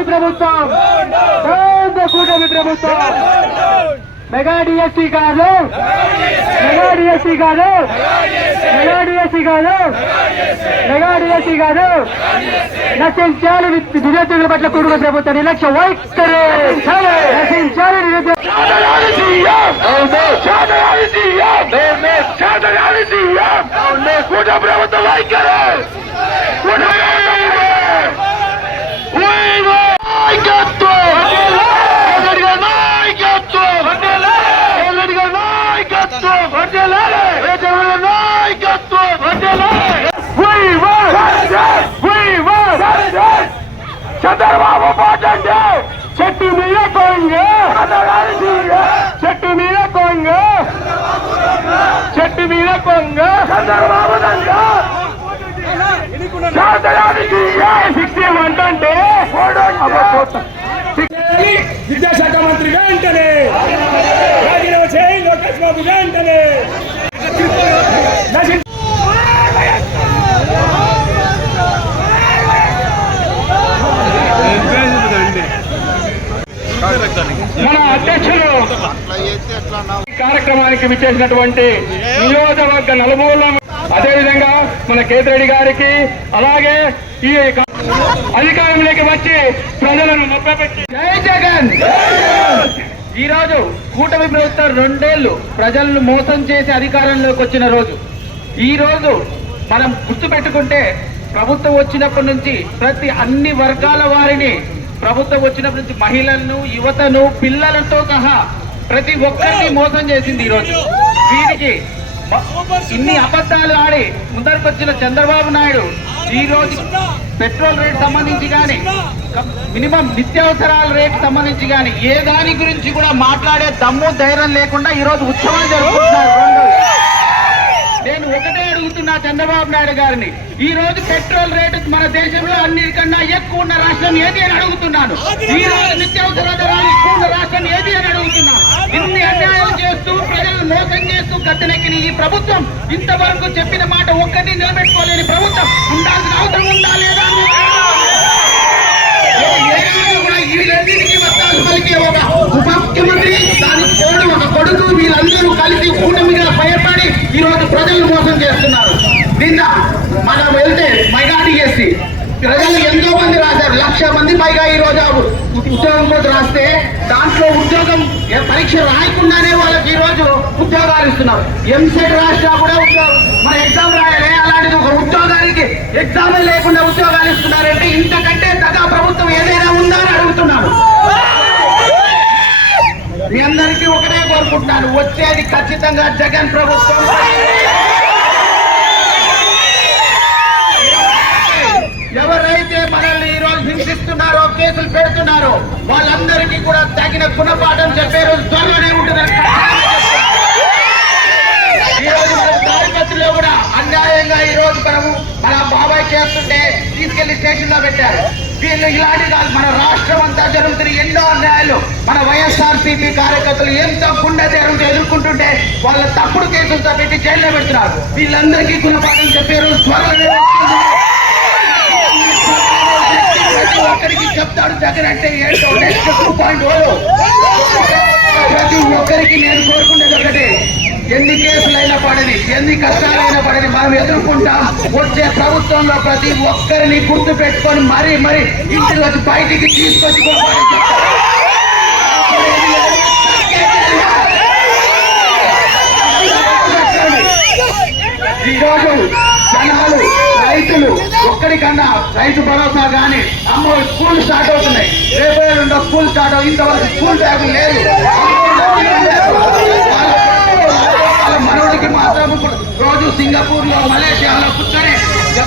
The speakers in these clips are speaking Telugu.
కూటమి ప్రభుత్వం, కూటమి ప్రభుత్వం. మెగా డిఎస్సీ కాదు, మెగా డిఎస్సీ కాదు, మెగా డిఎస్సీ కాదు, మెగా డిఎస్సీ కాదు. నశించాలి నిరుద్యోగుల పట్ల కూటమి ప్రభుత్వం నిర్లక్ష్య వైఖరి. నశించాలి కూటమి ప్రభుత్వ వైఖరి. చంద్రబాబు పోటండి, చెట్టు మీద కోంగ, చెట్టు మీద కోంగ, చెట్టు మీద కోంగ. చంద్రబాబు అంటే విద్యాశాఖ మంత్రి వెంటనే రాజీనామా చేయి, లోకేష్ బాబు వెంటనే. మన అధ్యక్షులు కార్యక్రమానికి విచ్చేసినటువంటి నియోజకవర్గ నలుమూల, అదేవిధంగా మన కేతిరెడ్డి గారికి, అలాగే ఈ అధికారంలోకి వచ్చి ప్రజలను మభ్యపెట్టి జై జగన్. ఈరోజు కూటమి ప్రభుత్వం 2 ఏళ్లు ప్రజలను మోసం చేసి అధికారంలోకి వచ్చిన రోజు. ఈ రోజు మనం గుర్తుపెట్టుకుంటే ప్రభుత్వం వచ్చినప్పటి నుంచి అన్ని వర్గాల వారిని, ప్రభుత్వం వచ్చినప్పటి నుంచి మహిళలను, యువతను, పిల్లలతో సహా ప్రతి ఒక్కరిని మోసం చేసింది. ఈరోజు వీరికి ఇన్ని అబద్ధాలు ఆడి ముందరికొచ్చిన చంద్రబాబు నాయుడు ఈ రోజు పెట్రోల్ రేట్ సంబంధించి కానీ, మినిమం నిత్యావసరాల రేట్ సంబంధించి కానీ ఏ దాని గురించి కూడా మాట్లాడే దమ్ము ధైర్యం లేకుండా ఈ రోజు ఉత్సవాలు జరుపుకుంటున్నారు. నేను ఒకటే అడుగుతున్నా చంద్రబాబు నాయుడు గారిని, ఈ రోజు పెట్రోల్ రేటు మన దేశంలో అన్నిటికన్నా ఎక్కువ ఉన్న రాష్ట్రం ఏది అని అడుగుతున్నాను. ఈ రోజు నిత్యావసర ధరలు ఎక్కువ ఉన్న రాష్ట్రం ఏది అని అడుగుతున్నాను. ఇన్ని అన్యాయాలు చేస్తూ ప్రజలను మోసం చేస్తూ గద్దెనెక్కిన ఈ ప్రభుత్వం ఇంతవరకు చెప్పిన మాట ఒక్కటి నిలబెట్టుకోలేని ప్రభుత్వం ఉండాల్సిన అవసరం ఉందా లేదా? వీళ్ళన్నిటికీ వస్తాలు పలికే ఒక ఉప ముఖ్యమంత్రి, దానికి తోడు ఒక కొడుకు, వీళ్ళందరూ కలిసి కూటమిగా భయపడి ఈ రోజు ప్రజలను మోసం చేస్తున్నారు. నిన్న మనం వెళ్తే మెగా డిఎస్సీ ప్రజలు ఎంతో మంది రాశారు, 1,00,000 మంది పైగా ఈ రోజు ఉద్యోగం కోసం రాస్తే దాంట్లో ఉద్యోగం పరీక్ష రాయకుండానే వాళ్ళకి ఈ రోజు ఉద్యోగాలు ఇస్తున్నారు. ఎంసెట్ రాష్ట్రా కూడా మన ఎగ్జామ్ రాయాలి, అలాంటిది ఒక ఉద్యోగానికి ఎగ్జామ్ లేకుండా ఉద్యోగాలు ఇస్తున్నారంటే ఇంతకంటే తగ్గ ప్రభుత్వం ఏదైనా ఉందా అని అడుగుతున్నాను. మీ అందరికీ ఒకటే కోరుకుంటున్నాను, వచ్చేది ఖచ్చితంగా జగన్ ప్రభుత్వం. ఎవరైతే మనల్ని ఈ రోజు హింసిస్తున్నారో, కేసులు పెడుతున్నారో వాళ్ళందరికీ కూడా తగిన గుణపాఠం చెప్పే రోజు త్వరలోనే ఉంటుందని. ఈ రోజు మన కార్యకర్తలు కూడా అన్యాయంగా ఈ రోజు మన బాబాయ్ చేస్తుంటే తీసుకెళ్లి స్టేషన్ లో పెట్టారు. వీళ్ళు ఇలాంటి కాదు, మన రాష్ట్రం అంతా జరుగుతున్న ఎన్నో అన్యాయాలు మన వైఎస్ఆర్సీపీ కార్యకర్తలు ఎంతో గుండె ధైర్యంతో ఎదుర్కొంటుంటే వాళ్ళ తప్పుడు కేసులతో పెట్టి జైల్లో పెడుతున్నారు. వీళ్ళందరికీ గుణపాఠం చెప్పే రోజు త్వరలోనే ప్రతి ఒక్కరికి చెప్తాడు జగన్ అంటే ఏంటో. నెక్స్ట్ 2.0 ప్రతి ఒక్కరికి నేను కోరుకునేది ఒకటి, ఎన్ని కేసులైనా పడని, ఎన్ని కష్టాలైనా పడని మనం ఎదుర్కొంటాం. వచ్చే ప్రభుత్వంలో ప్రతి ఒక్కరిని గుర్తు పెట్టుకొని మరీ ఇంటిలోకి బయటికి తీసుకొచ్చి ఈరోజు జనాలు, రైతులు ఒక్కడికన్నా రైతు భరోసా కానీ అమ్మో స్కూల్ స్టార్ట్ అవుతున్నాయి, రేపు 2 స్కూల్ స్టార్ట్ అవుతుంది. ఇంతవరకు స్కూల్ బ్యాగులు లేదు. మనోడికి మాత్రం రోజు సింగపూర్ లో, మలేషియాలో కూర్చొని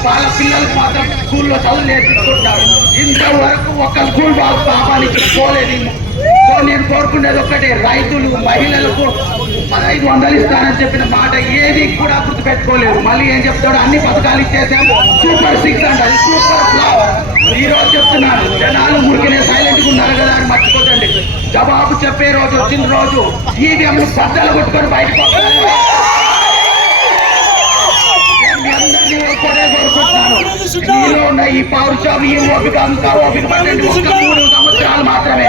వాళ్ళ పిల్లలకు మాత్రం స్కూల్లో చదువు నేర్పించుకుంటారు. ఇంతవరకు ఒక్క స్కూల్ పాపానికి పోలేదు. నేను కోరుకునేది ఒక్కటే, రైతులు, మహిళలకు 1500 ఇస్తానని చెప్పిన మాట ఏది కూడా గుర్తుపెట్టుకోలేదు. మళ్ళీ ఏం చెప్తాడు, అన్ని పథకాలు ఇచ్చేసాము, సూపర్ 6 అంటారు, సూపర్ ఫ్లాప్. ఈ రోజు చెప్తున్నాను, జనాలు మురికినే సైలెంట్ గా ఉన్నారు కదా అని మర్చిపోతండి. జవాబు చెప్పే రోజు వచ్చిన రోజు ఈవీఎంలు బద్దలు కొట్టుకొని బయటకు వస్తారు. అందరినీ కోరుకుంటున్నాను, మీలో ఉన్న ఈ పౌరుషం, ఈ ఓపిక, ఇంకా ఓపిక పట్టండి. ఒక్క 3 సంవత్సరాలు మాత్రమే.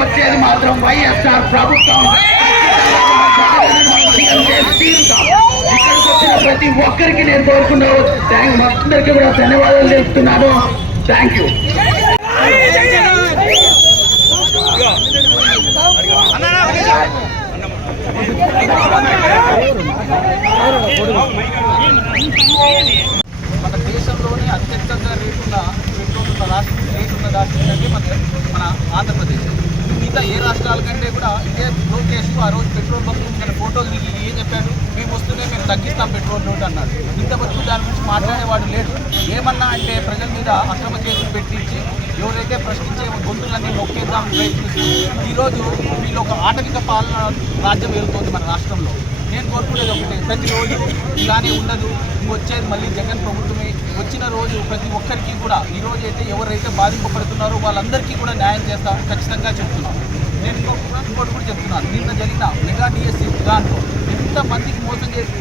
వచ్చేది మాత్రం వైఎస్ఆర్ ప్రభుత్వం. ఇక్కడికి వచ్చిన ప్రతి ఒక్కరికి నేను కోరుకున్నాను. అందరికీ కూడా ధన్యవాదాలు తెలుపుతున్నాను. Thank you. మన దేశంలోనే అత్యధికంగా రేటున్న పెట్రోల్ ఉన్న రాష్ట్రం రాష్ట్రం అంటే మన ఆంధ్రప్రదేశ్. మిగతా ఏ రాష్ట్రాల కంటే కూడా ఇదే లోకేష్ ఆ రోజు పెట్రోల్ బంక్ మన ఫోటోలు దిగి ఏం చెప్పాడు, మేము వస్తూనే మేము తగ్గిస్తాం పెట్రోల్ రేట్ అన్నాడు. ఇంతవరకు దాని గురించి మాట్లాడేవాడు లేడు. ఏమన్నా అంటే ప్రజల మీద అక్రమ కేసులు పెట్టించి ఎవరైతే ప్రశ్నించే గొంతులన్నీ నొక్కేద్దాం ప్రయత్నిస్తూ ఈరోజు వీళ్ళు ఒక ఆటవిక పాలన రాజ్యం వెళ్తుంది మన రాష్ట్రంలో. నేను కోరుకునేది ఒకటే, ప్రతిరోజు ఇలానే ఉండదు. వచ్చేది మళ్ళీ జగన్ ప్రభుత్వమే. వచ్చిన రోజు ప్రతి ఒక్కరికి కూడా ఈరోజు అయితే ఎవరైతే బాధింపబడుతున్నారో వాళ్ళందరికీ కూడా న్యాయం చేస్తా ఖచ్చితంగా చెప్తున్నాను. నేను ఇంకోటి కూడా చెప్తున్నాను. నిన్న జరిగిన మెగా డిఎస్సి దాంట్లో ఎంతమందికి మోసం చేసి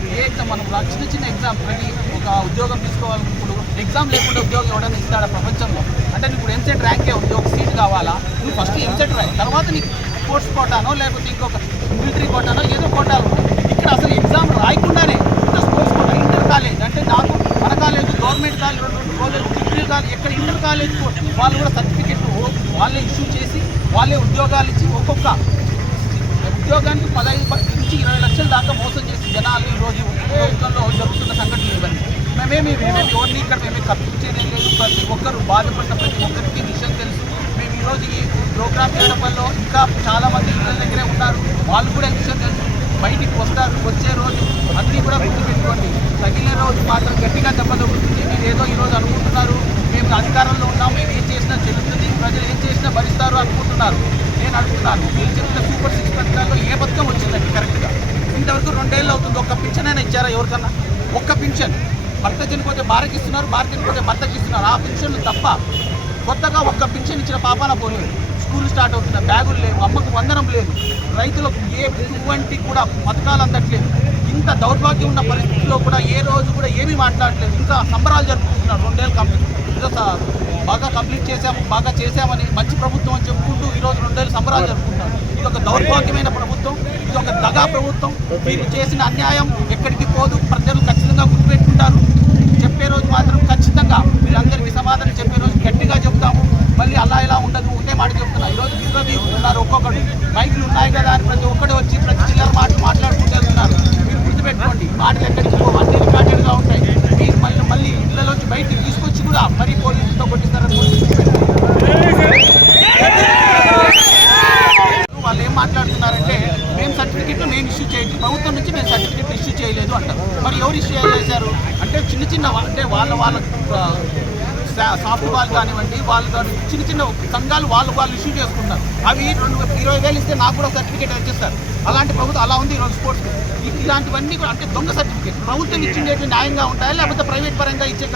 మనం చిన్న ఎగ్జామ్ ప్రతి ఒక ఉద్యోగం తీసుకోవాలన్నప్పుడు ఎగ్జామ్ లేకుండా ఉద్యోగం ఎవడైనా ఇస్తాడా ప్రపంచంలో? అంటే ఇప్పుడు ఎంసెట్ ర్యాంకే ఉంది, ఒక సీట్ కావాలా, నువ్వు ఫస్ట్ ఎంసెట్ రాయి, తర్వాత నీకు స్పోర్ట్స్ కోటానో లేకపోతే ఇంకొక మిలిటరీ కోటానో ఏదో కోటాలు ఉంటాయి. ఇక్కడ అసలు ఎగ్జామ్ రాయకుండానే స్పోర్ట్స్ కోటా, ఇంటర్ కాలేజ్ అంటే నాకు మన కాలేజ్ గవర్నమెంట్ కాలేజ్ 2 రోజులు డిగ్రీ కాలేజ్ ఎక్కడ ఇంటర్ కాలేజ్ వాళ్ళు కూడా సర్టిఫికెట్ వాళ్ళే ఇష్యూ చేసి వాళ్ళే ఉద్యోగాలు ఇచ్చి ఒక్కొక్క ఉద్యోగానికి 15 నుంచి 20 లక్షల దాకా మోసం చేసి జనాలు ఈరోజు ప్రభుత్వంలో జరుగుతున్న సంఘటనలు ఇవన్నీ. మేమేమి ఎవరిని ఇక్కడ కప్పించేదే లేదు. ప్రతి ఒక్కరు బాధపడిన ప్రతి ఒక్కరికి విషయం తెలుసు. మేము ఈరోజు ఈ ప్రోగ్రామ్ చేయడం వల్ల ఇంకా చాలామంది ఇళ్ళ దగ్గరే ఉన్నారు, వాళ్ళు కూడా విషయం తెలుసు. బయటికి వస్తారు. వచ్చే రోజు అన్నీ కూడా గుర్తుపెట్టుకోండి. తగిలిన రోజు మాత్రం గట్టిగా దెబ్బతగులుతుంది. మీరు ఏదో ఈరోజు అనుకుంటున్నారు మేము అధికారంలో ఉన్నాం, మేము ఏం చేసినా చెల్లుతుంది, ప్రజలు ఏం చేసినా భరిస్తారు అనుకుంటున్నారు. నేను అడుగుతున్నాను, మీరు చెప్పిన సూపర్ 6 పథకాల్లో ఏ పథకం వచ్చిందండి కరెక్ట్గా? ఇంతవరకు 2 ఏళ్ళు అవుతుంది. ఒక్క పింఛన్ అయినా ఇచ్చారా ఎవరికన్నా? ఒక్క పింఛన్. భర్త చనిపోతే భార్యకి ఇస్తున్నారు, భార్య చనిపోతే భర్తకి ఇస్తున్నారు. ఆ పింఛన్లు తప్ప కొత్తగా ఒక్క పింఛన్ ఇచ్చిన పాపాన పోలేదు. స్కూల్ స్టార్ట్ అవుతున్న బ్యాగులు లేవు, అమ్మకు వందనం లేదు, రైతులకు ఎటువంటి కూడా పథకాలు అందట్లేదు. ఇంత దౌర్భాగ్యం ఉన్న పరిస్థితుల్లో కూడా ఏ రోజు కూడా ఏమీ మాట్లాడలేదు. ఇంకా సంబరాలు జరుపుకుంటున్నారు. 2 ఏళ్ళు కంప్లీట్ బాగా కంప్లీట్ చేశాము, బాగా చేశామని మంచి ప్రభుత్వం అని చెప్పుకుంటూ ఈరోజు 2 ఏళ్ళు సంబరాలు జరుపుకుంటున్నారు. ఇది ఒక దౌర్భాగ్యమైన ప్రభుత్వం, ఇది ఒక దగా ప్రభుత్వం. మీరు చేసిన అన్యాయం ఎక్కడికి పోదు, ప్రజలు ఖచ్చితంగా గుర్తుపెట్టుకుంటారు. చెప్పే రోజు మాత్రం ఖచ్చితంగా మీరందరికీ సమాధానం చెప్పే రోజు గట్టిగా చెప్తాము. మళ్ళీ అలా ఇలా ఉండదు. ఒకటే మాట చెప్తున్నా, ఈరోజు ఉన్నారు ఒక్కొక్కరు మైకులు ఉన్నాయి కదా అని ప్రతి ఒక్కటి వచ్చి ప్రతి చిల్లర మాట్లాడుకుంటూ వెళ్తున్నారు. మీరు గుర్తుపెట్టుకోండి, ఈ మాటలు ఎక్కడికి పోవు, అన్ని రికార్డెడ్గా ఉంటాయి. మీరు మళ్ళీ ఇళ్లలోంచి బయటికి తీసుకొచ్చి కూడా మరీ పోలీసులతో కొట్టిస్తారని వాళ్ళు ఏం మాట్లాడుతున్నారంటే మేము సర్టిఫికెట్లు మేము ఇష్యూ చేయలేదు, ప్రభుత్వం నుంచి మేము సర్టిఫికెట్లు ఇష్యూ చేయలేదు అంటారు. మరి ఎవరు ఇష్యూ చేశారు అంటే చిన్న అంటే వాళ్ళ సాఫ్ట్ బాల్ కానివ్వండి, వాళ్ళు చిన్న సంఘాలు వాళ్ళు ఇష్యూ చేసుకుంటారు. అవి 20,000 ఇస్తే నాకు కూడా సర్టిఫికేట్ వచ్చేస్తారు. అలాంటి ప్రభుత్వం అలా ఉంది ఈరోజు స్పోర్ట్స్. ఇలాంటివన్నీ కూడా అంటే దొంగ సర్టిఫికేట్. ప్రభుత్వం ఇచ్చేటి న్యాయంగా ఉంటాయా లేకపోతే ప్రైవేట్ పరంగా ఇచ్చే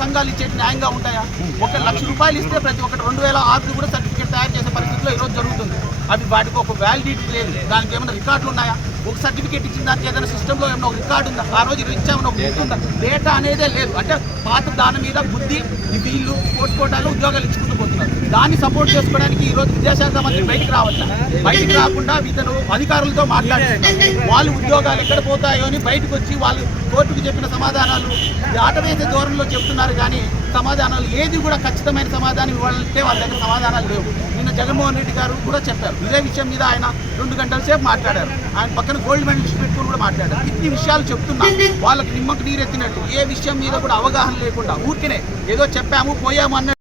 సంఘాలు ఇచ్చేటి న్యాయంగా ఉంటాయా? 1 లక్ష రూపాయలు ఇస్తే ప్రతి ఒక్కటి 2006 కూడా సర్టిఫికేట్ తయారు చేసే పరిస్థితిలో ఈరోజు జరుగుతుంది. అవి వాటికి ఒక వ్యాలిడిటీ లేదు, దానికి ఏమైనా రికార్డులు ఉన్నాయా? ఒక సర్టిఫికేట్ ఇచ్చిన దానికి ఏదైనా సిస్టంలో ఏమైనా ఒక రికార్డు ఉందా? ఆ రోజు ఇచ్చామని ఒక ఉందా? డేటా అనేదే లేదు. అంటే పాత దాని మీద బుద్ధి వీళ్ళు స్పోర్ట్స్ కోటాలో ఉద్యోగాలు ఇచ్చుకుంటూ పోతున్నారు. దాన్ని సపోర్ట్ చేసుకోవడానికి ఈరోజు విద్యాశాఖ మంత్రి బయటికి రాకుండా ఇతను అధికారులతో మాట్లాడుతున్నారు. వాళ్ళు ఉద్యోగాలు ఎక్కడ పోతాయో అని బయటకు వచ్చి వాళ్ళు కోర్టుకు చెప్పిన సమాధానాలు ఆటవేసే ధోరణిలో చెప్తున్నారు. కానీ సమాధానాలు ఏది కూడా ఖచ్చితమైన సమాధానం ఇవ్వాలంటే వాళ్ళ దగ్గర సమాధానాలు లేవు. నిన్న జగన్మోహన్ రెడ్డి గారు కూడా చెప్పారు, ఇదే విషయం మీద ఆయన 2 గంటల సేపు మాట్లాడారు. ఆయన పక్కన గోల్డ్ మెడల్ పెట్టుకుని కూడా మాట్లాడారు. ఇన్ని విషయాలు చెప్తున్నా వాళ్ళకి నిమ్మకు నీరెత్తినట్టు ఏ విషయం మీద కూడా అవగాహన లేకుండా ఊరికనే ఏదో చెప్పాము పోయాము అన్న